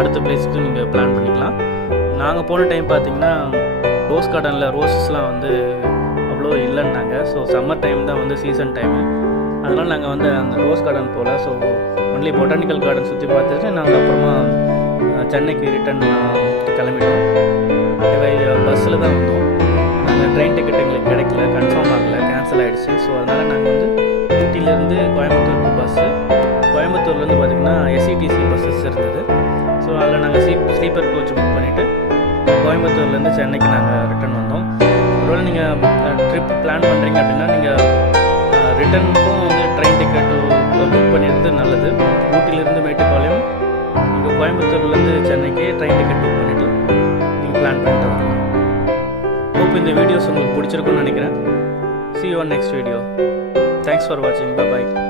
அடுத்த பிளேஸ்க்கு நீங்கள் பிளான் பண்ணிக்கலாம். நாங்கள் போன டைம் பார்த்திங்கன்னா ரோஸ் கார்டனில் ரோஸஸ்லாம் வந்து அவ்வளோ இல்லைன்னாங்க. ஸோ சம்மர் டைம் தான் வந்து சீசன் டைமு. அதனால் நாங்கள் வந்து அந்த ரோஸ் கார்டன் போகல. ஸோ ஒன்லி பொட்டானிக்கல் கார்டன் சுற்றி பார்த்துட்டு நாங்கள் அப்புறமா சென்னைக்கு ரிட்டன் கிளம்பிட்டோம். பஸ்ஸில் தான் வந்தோம். நாங்கள் ட்ரெயின் டிக்கெட் எங்களுக்கு கிடைக்கல, கன்ஃபார்ம் ஆகலை, கேன்சல் ஆகிடுச்சு. ஸோ அதனால் நாங்கள் வந்து ஊட்டியிலேருந்து கோயம்புத்தூருக்கு பஸ்ஸு, கோயம்புத்தூர்லேருந்து பார்த்திங்கன்னா எஸ்இடிசி பஸ்ஸஸ் இருந்தது. ஸோ அதில் நாங்கள் ஸ்லீப்பர் கோச் புக் பண்ணிவிட்டு கோயம்புத்தூர்லேருந்து சென்னைக்கு நாங்கள் ரிட்டன் வந்தோம். ஒருவேளை நீங்கள் ட்ரிப் பிளான் பண்ணுறீங்க அப்படின்னா நீங்கள் ரிட்டனுக்கும் வந்து ட்ரெயின் டிக்கெட்டு புக் பண்ணிடுறது நல்லது. ஊட்டியிலேருந்து மேட்டுப்பாளையம், நீங்கள் கோயம்புத்தூர்லேருந்து சென்னைக்கு ட்ரெயின் டிக்கெட் புக் பண்ணிவிட்டு நீங்கள் பிளான் பண்ணிட்டு வரலாம். ஹோப் இந்த வீடியோஸ் உங்களுக்கு பிடிச்சிருக்குன்னு நினைக்கிறேன். See you on next video. Thanks for watching. Bye bye.